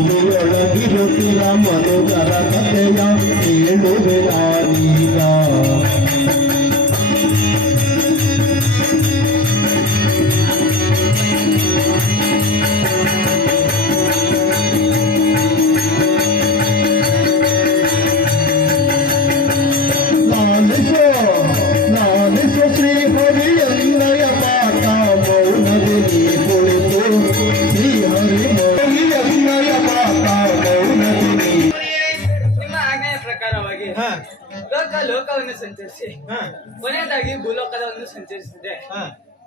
ಭೂಮಿಯೊಳಗಿರುತ್ತಿರ ಮನುಜರ ಕಥೆಯ ಹೇಳುವೆ ನಾನೀಗ. ನಾನಿಸೋ ಶ್ರೀ ಹರಿಯನ್ನಯ ಪಾಠ ಮೌನದಿ ಕುಳಿತು ಶ್ರೀ ಹರಿ ಹರಿಯನ್ನಯ ಪಾಠ ಮೌನದಿ. ನಿಮ್ಮ ಆಜ್ಞೆಯ ಪ್ರಕಾರವಾಗಿ ಲೋಕವನ್ನು ಸಂಚರಿಸಿ ಕೊನೆಯದಾಗಿ ಭೂಲೋಕವನ್ನು ಸಂಚರಿಸಿದೆ.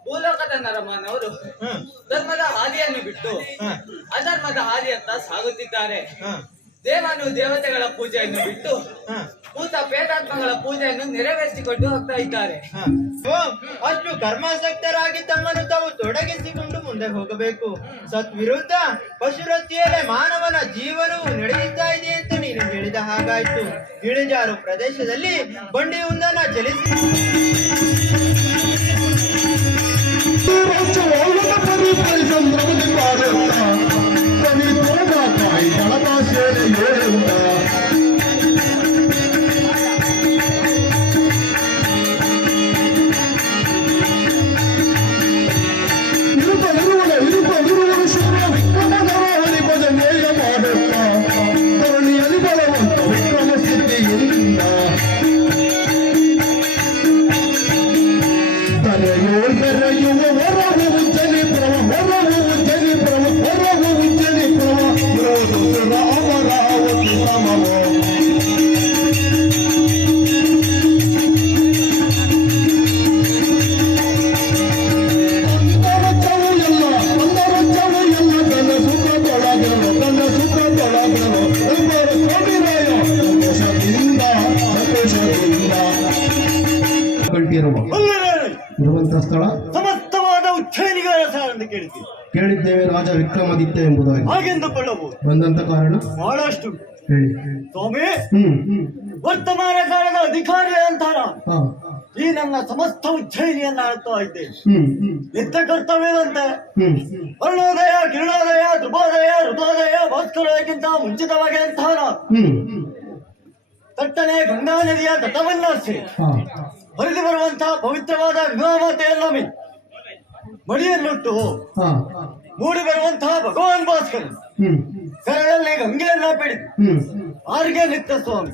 ಭೂಲೋಕದ ನರಮಾನವರು ಧರ್ಮದ ಹಾದಿಯನ್ನು ಬಿಟ್ಟು ಅಧರ್ಮದ ಹಾದಿಯತ್ತ ಸಾಗುತ್ತಿದ್ದಾರೆ. ದೇವನು ದೇವತೆಗಳ ಪೂಜೆಯನ್ನು ಬಿಟ್ಟು ಭೂತ ಪ್ರೇತಾತ್ಮಗಳ ಪೂಜೆಯನ್ನು ನೆರವೇರಿಸಿಕೊಂಡು ಹೋಗ್ತಾ ಇದ್ದಾರೆ. ಅಷ್ಟು ಕರ್ಮಾಸಕ್ತರಾಗಿ ತಮ್ಮನ್ನು ತಾವು ತೊಡಗಿಸಿಕೊಂಡು ಮುಂದೆ ಹೋಗಬೇಕು. ಸತ್ವಿರುದ್ಧ ಪಶುರತಿಯಲ್ಲೇ ಮಾನವನ ಜೀವನವು ನಡೆಯುತ್ತಾ ಇದೆ ಅಂತ ನೀನು ಹೇಳಿದ ಹಾಗಾಯ್ತು. ಇಳಿಜಾರು ಪ್ರದೇಶದಲ್ಲಿ ಬಂಡಿಯೊಂದನ್ನ ಚಲಿಸಿ ಇರುವಂತಹ ಸ್ಥಳ ಸಮಸ್ತವಾದ ಉಚ್ಚೈನಿಗಾರ ಸಾರನ್ನು ಕೇಳಿದ್ದೀವಿ. ಕೇಳಿದ್ದೇವೆ, ರಾಜ ವಿಕ್ರಮಾದಿತ್ಯ ಎಂಬುದಾಗಿ. ಹಾಗೆಂದುಕೊಳ್ಳಬಹುದು. ಬಂದಂತ ಕಾರಣ ಬಹಳಷ್ಟು ಹೇಳಿ ಸ್ವಾಮಿ. ವರ್ತಮಾನ ಕಾಲದ ಅಧಿಕಾರಿ ಅಂತಾರ ಈ ನನ್ನ ಸಮಸ್ತ ಉಜ್ಜಯಿನಿಯನ್ನ ಆಳ್ತಾ ಇದ್ದೇನೆ. ನಿತ್ಯ ಕರ್ತವ್ಯದಂತೆ ಅರುಣೋದಯ, ಕಿರಣೋದಯ, ಧ್ರುವೋದಯ, ಋತೋದಯ, ಭಾಸ್ಕರೋದಯಕ್ಕಿಂತ ಮುಂಚಿತವಾಗಿ ಅಂತಾರ ತಟ್ಟನೆ ಗಂಗಾ ನದಿಯ ತಟವನ್ನಾಸಿ ಹರಿದು ಬರುವಂತಹ ಪವಿತ್ರವಾದ ಗಂಗಾಮಾತೆಯಲ್ಲೊಮ್ಮೆ ಮಡಿಯನ್ನುಟ್ಟು ಮೂಡಿ ಬರುವಂತಹ ಭಗವಾನ್ ಭಾಸ್ಕರ್ ಕರಳಲ್ಲಿ ಗಂಗೆಯನ್ನ ಬೆಳೆದು ಆರ್ಗೆ ನಿತ್ಯ ಸ್ವಾಮಿ